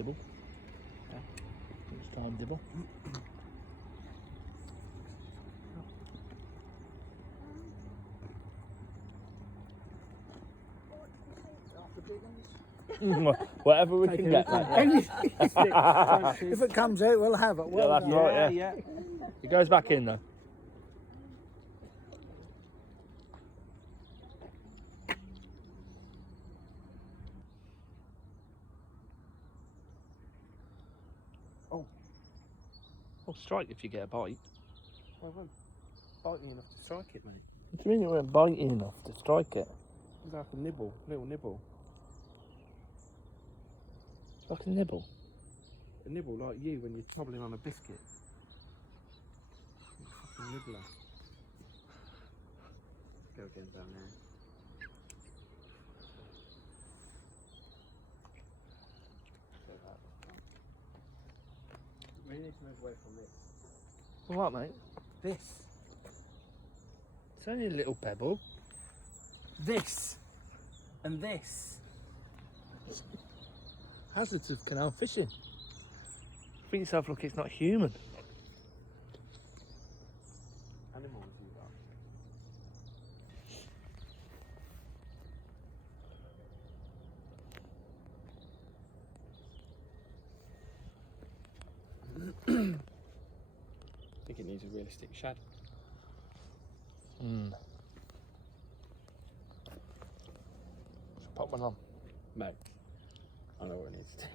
dibble. Yeah. Lunchtime dibble. Whatever we can get, mate. If it comes out, we'll have it. Yeah, that's right, yeah. It goes back in, though. Oh, strike if you get a bite. Well, I won't bite me enough to strike it, mate. What do you mean you weren't biting enough to strike it? It's like a nibble, little nibble. Like a nibble? A nibble like you when you're tobbling on a biscuit. Fucking nibbler. Go again down there. We need to move away from this. What, mate? This. It's only a little pebble. This. And this. Hazards of canal fishing. Think yourself, look, it's not human. Animals you got. I think it needs a realistic shad. Should pop one on. No. I know what it needs to do.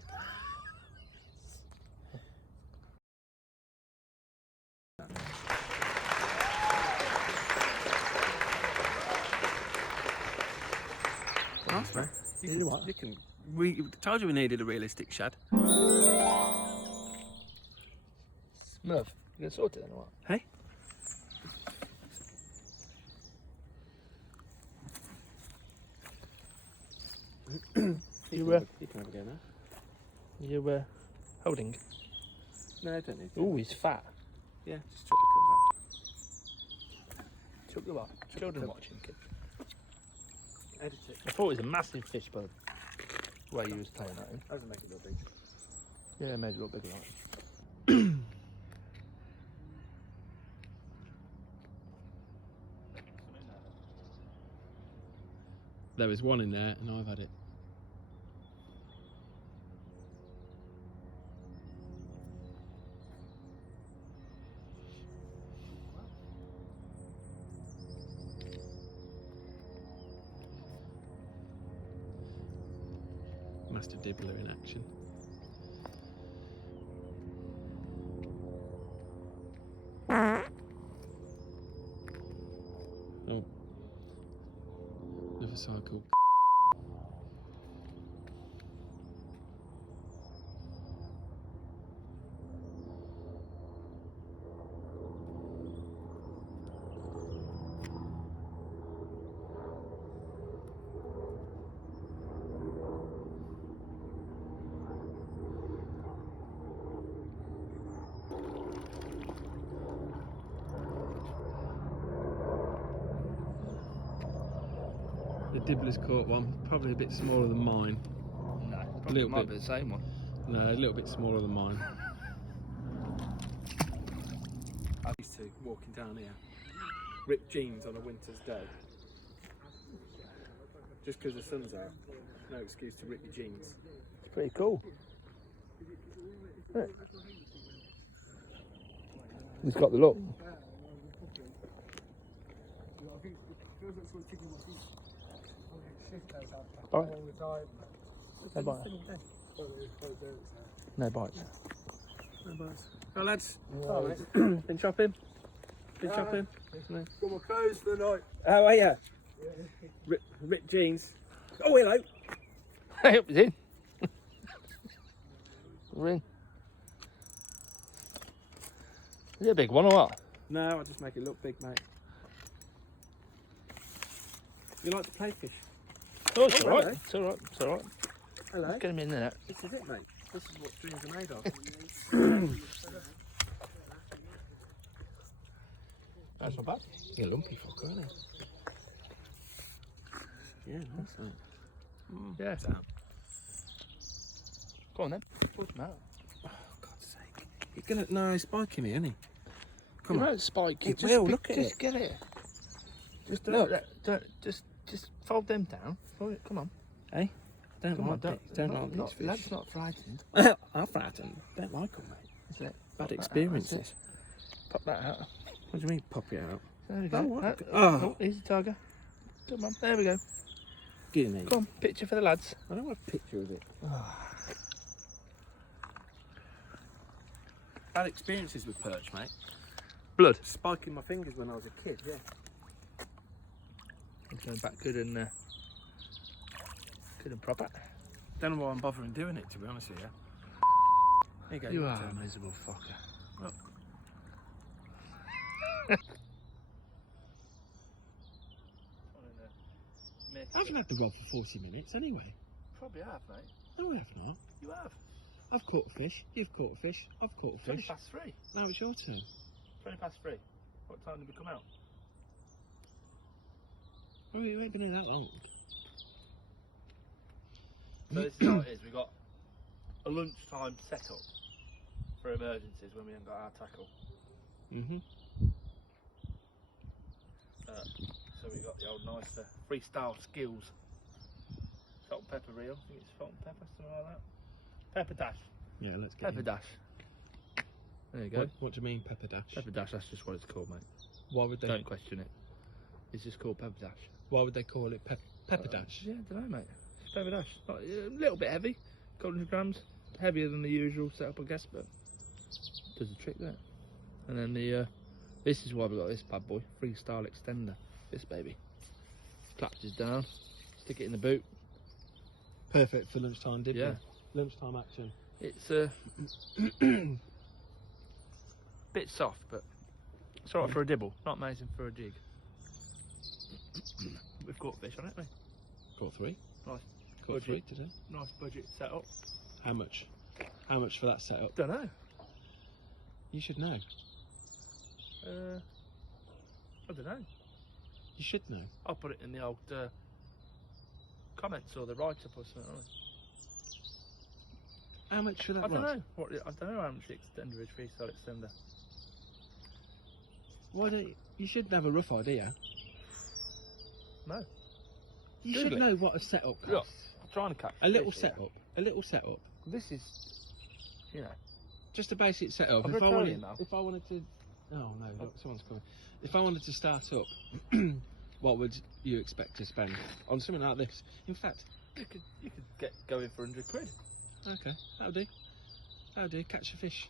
Nice, man. You can. We told you we needed a realistic shad. Smurf, you gonna sort it then or what? Hey? You can have a go now. You holding? No, I don't need to. Oh, he's fat. Yeah, just chuck the cup Took the what? Children watching, kid. back. Edit it. I thought it was a massive fish by the way you was playing that in. Doesn't make it look big. Yeah, maybe a little bigger like. There was one in there and I've had it. Master dibbler in action. Oh. Another cycle. The dibbler's caught one, probably a bit smaller than mine. No, probably Little might bit. be the same one. No, a little bit smaller than mine. I used to walking down here, ripped jeans on a winter's day. Just because the sun's out, no excuse to rip your jeans. It's pretty cool. Yeah. He's got the look. Bite. No bites. No bites. No bites. Oh lads, been shopping? Been shopping? No. Got my clothes for the night. How are you? Ripped jeans. Oh hello. Hey, up, he's in. We're in. Is it a big one or what? No, I'll just make it look big, mate. You like to play fish? Oh, it's Oh, alright. hello. It's alright. It's alright. Hello. Get him in there. This is it, mate. This is what dreams are made of. That's not bad. You're a lumpy fucker, aren't you? Yeah, nice, mate. Yeah. Down. Go on then. Push him out. Oh, God's sake. You're gonna... No, he's spiking me, isn't he? Come You on. won't spike It it. will, look at just it. get it. Just Don't, look. just fold them down. Come on. Hey? Don't Come on, like these fish. Lads not frightened. I'm frightened. Don't like them, mate. Is it? Bad Pop that out, experiences. that's it. Pop that out. What do you mean, pop it out? There we go. Oh, what? Oh, here's the tiger. Come on, there we go. Give me. Come on, picture for the lads. I don't want a picture of it. Bad experiences with perch, mate. Blood. Spiking my fingers when I was a kid, yeah. I'm going back good and proper. Don't know why I'm bothering doing it, to be honest with you. There you go. You your are turn. a miserable fucker. Look. I haven't had the rod for 40 minutes anyway. Probably have, mate. No, I have not. You have. I've caught a fish, you've caught a fish, I've caught a 20 fish. past 3. Now it's your turn. 20 past 3. What time did we come out? Oh, you ain't been in that long. So this is how it is. We got a lunchtime setup for emergencies when we haven't got our tackle. So we got the old nice freestyle skills. Salt and pepper reel. I think it's salt and pepper, something like that. Pepper dash. Yeah, let's get Pepper in. dash. There you go. What do you mean, pepper dash? Pepper dash, that's just what it's called, mate. Why would they? Don't question it. It's just called pepper dash. Why would they call it pepper dash? Yeah, I don't know, mate. It's pepper dash. Like, a little bit heavy, 200 grams. Heavier than the usual setup, I guess, but does the trick there. And then the this is why we got this bad boy, freestyle extender. This baby. Claps it down, stick it in the boot. Perfect for lunchtime, dibble. Yeah. Lunchtime action. It's bit soft, but it's alright for a dibble. Not amazing for a jig. We've caught fish on it, mate. Caught 3. Nice. Caught 3 Budget. today. Nice budget setup. How much? How much for that setup? Don't know. You should know. I don't know. You should know. I'll put it in the old comments or the write-up or something. How much for that I don't rod? know. I don't know how much the extender is, freestyle extender. Why don't you should have a rough idea. No. You Google should it. know what a setup costs. Look, I'm trying to catch A little fish here. setup. A little setup. This is, you know. Just a basic setup. I'm If I gonna tell you wanted, now. if I wanted to, oh no, look, someone's coming. If I wanted to start up, what would you expect to spend on something like this? In fact, You could get going for 100 quid. okay, that'll do. That'll do. Catch a fish.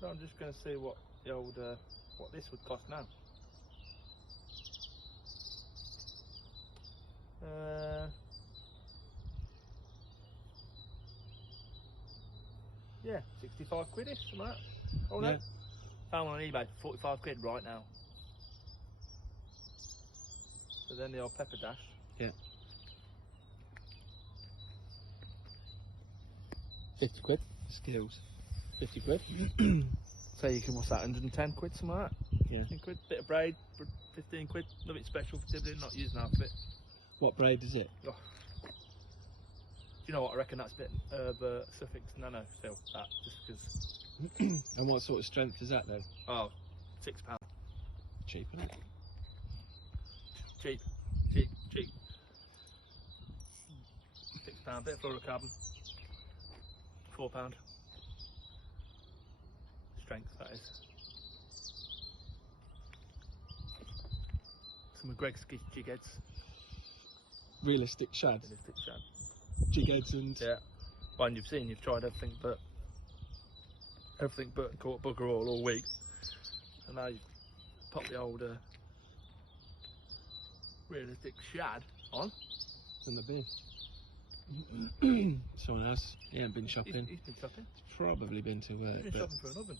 So I'm just going to see what the old what this would cost now. Yeah, 65 quid-ish, something like that. Oh no, Yeah. found one on eBay, 45 quid right now. So then the old pepper dash. Yeah. 50 quid. Skills. 50 quid. So you can, what's that, 110 quid, something like that? Yeah. 15 quid, bit of braid, 15 quid, nothing special for dibbling, not using half of it. What braid is it? Oh. Do you know what, I reckon that's a bit suffix nano still, that, just because, And what sort of strength is that though? oh, £6. Cheap, isn't it? Cheap. £6, bit of fluorocarbon, £4. Strength, that is. Some of Gregski jig heads. Realistic shad. Realistic shad. Jig heads and... Yeah. One you've seen, you've tried everything but caught bugger all week. And now you've popped the old realistic shad on. And the bin. Someone else. He ain't been shopping. He's been shopping. He's probably been to work. He's been But shopping for an oven.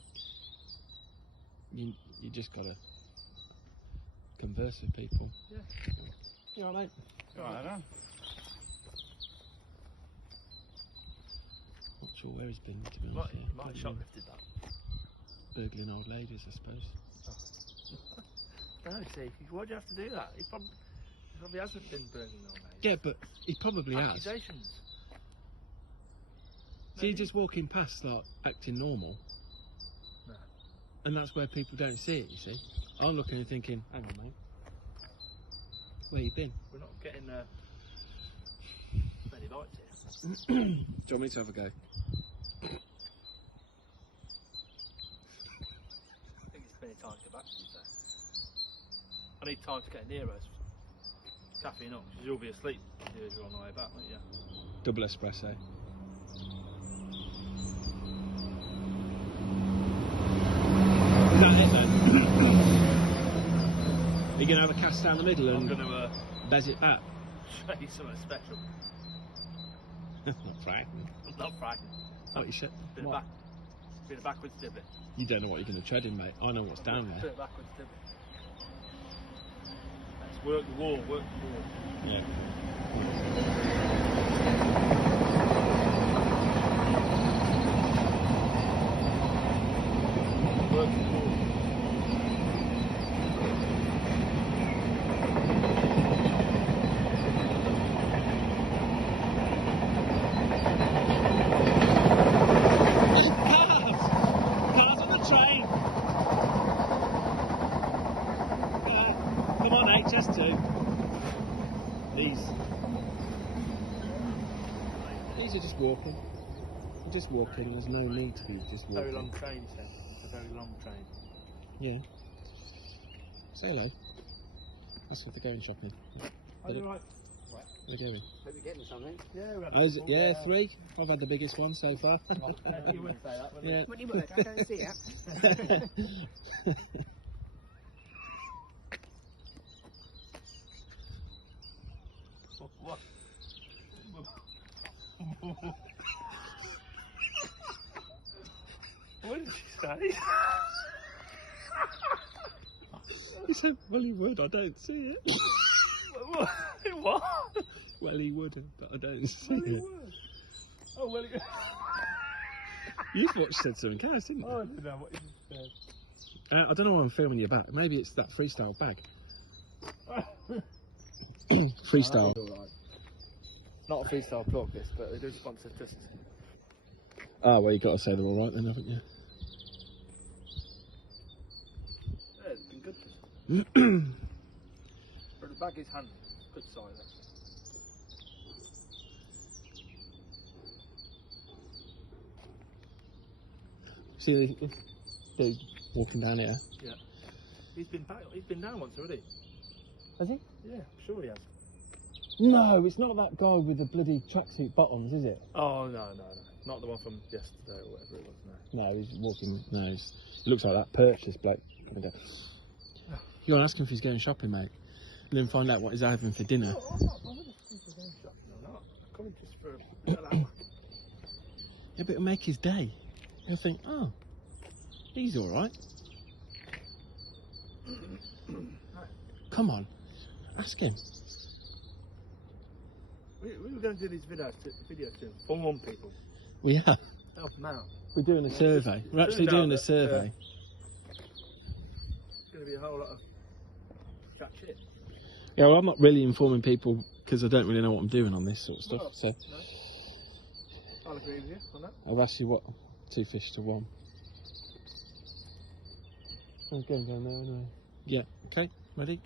you just gotta converse with people. Yeah. You alright, mate? Alright, then. Not sure where he's been, to be You honest. might have shoplifted that. Burgling old ladies, I suppose. No, see, why'd you have to do that? He probably hasn't been burning all night. Yeah, but he probably has. Accusations. So you're just walking past, like, acting normal. No. And that's where people don't see it, you see. I'm looking and thinking, hang on, mate. Where you been? We're not getting many lights here. Do you want me to have a go? I think it's plenty of time to get back to you, so. I need time to get near us. Caffeine up, because you'll be asleep as you're on the way back, won't you? Double espresso. Is that it then? You're going to have a cast down the middle I'm and going to bez it back? show you something special. Not frightened. I'm not frightened. What you said? Bit of backwards dibble. You don't know what you're going to tread in, mate. I know what's down Bit there. of backwards dibble. Let's work the wall, work the wall. Yeah. Work the wall. Cars on the train! Come on, HS2. These are just walking. They're just walking, there's no need to be just walking. Very long train, Sam. It's a very long train. Yeah. Say hello. That's what they're going shopping. Are you right? They're going. Hope you're getting something. Yeah, we're Oh, is it? Yeah, 3. I've had the biggest one so far. You wouldn't say that, would you? Yeah. What do you want? I don't see it. What? What did she say? He said, well, he would, I don't see it. What? Well, he would, but I don't see Well, he it. would. Oh, well, he... You thought she said something else, didn't you? Oh, I didn't know what you said. I don't know why I'm filming your back. Maybe it's that freestyle bag. Freestyle. Not a freestyle plug, this, but they do sponsor just. Ah, well, you've got to say they're all right then, haven't you? Yeah, it's been good. But the bag is handy. Good size, actually. See this dude walking down here? Yeah. He's been back. He's been down once already. Has he? Yeah, I'm sure he has. No, it's not that guy with the bloody tracksuit bottoms, is it? Oh no. Not the one from yesterday or whatever it was. No. No, he's walking. No, it looks like that perch, this bloke. Coming down. You want to ask him if he's going shopping, mate, and then find out what he's having for dinner. No, I'm not bothered if he's going shopping or not. I'm coming just for a little hour. Yeah, but it'll make his day. He'll think, oh, he's all right. Come on, ask him. We were going to do these videos to inform people, We are. help them out. We're doing a survey. We're actually doing a survey. It's going to be a whole lot of chat shit. Yeah, well, I'm not really informing people because I don't really know what I'm doing on this sort of stuff. Well, So no. I'll agree with you on that. I'll ask you what 2 fish to 1. I'm going down there anyway. Yeah. Okay. Ready?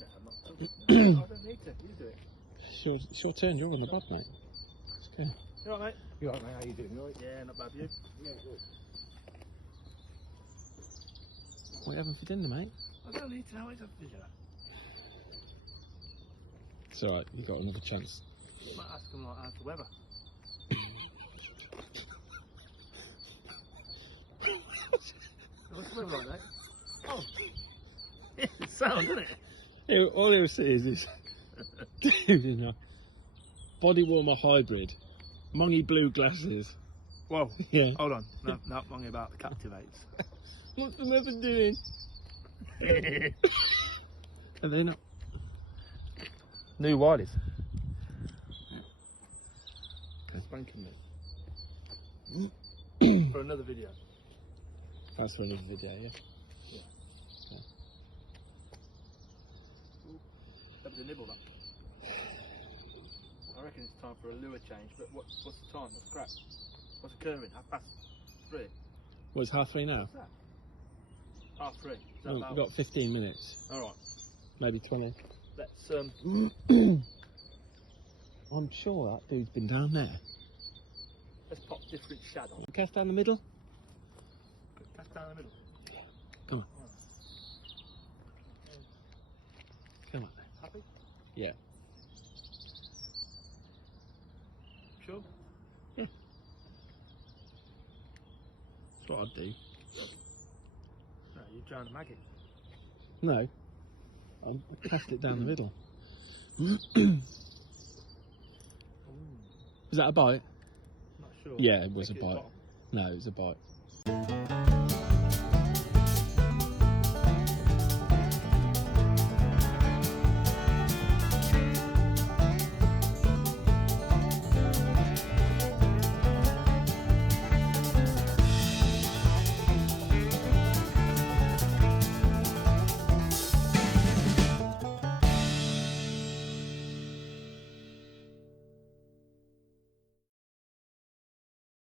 No, I'm not. I don't need to. You do it. It's your turn. You're on the bod, mate. Let's go. You alright, mate? You alright, mate? How you doing? You alright? Yeah, not bad. You? Yeah, good. What are you having for dinner, mate? I don't need to know. It's a video. It's alright. You've got another chance. You might ask them like, how's the weather? What's the weather like, mate? Oh, it's sound, isn't it? All he'll see is this dude in a body warmer hybrid, mongy blue glasses. Whoa. Yeah. Hold on. No, not wrong about the captivates. What's the weather doing? Are they not? New Wiley's. Spanking me. For another video. That's for another video, yeah. That was a nibble, that. I reckon it's time for a lure change, but what's the time? What's the crack? What's occurring? 3:30. Well, it's 3:30 now. What's that? 3:30. Is that Well, about- we've got 15 minutes, Alright, maybe 20. let's I'm sure that dude's been down there. let's pop different shad on. Cast down the middle. Cast down the middle. Come on. Come on then. Happy? Yeah. Sure? Yeah. That's what I'd do. No, you drown a maggot. No. I'll cast it down the middle. Was that a bite? Not sure. Yeah, it was I think a bite. bottom. No, it was a bite.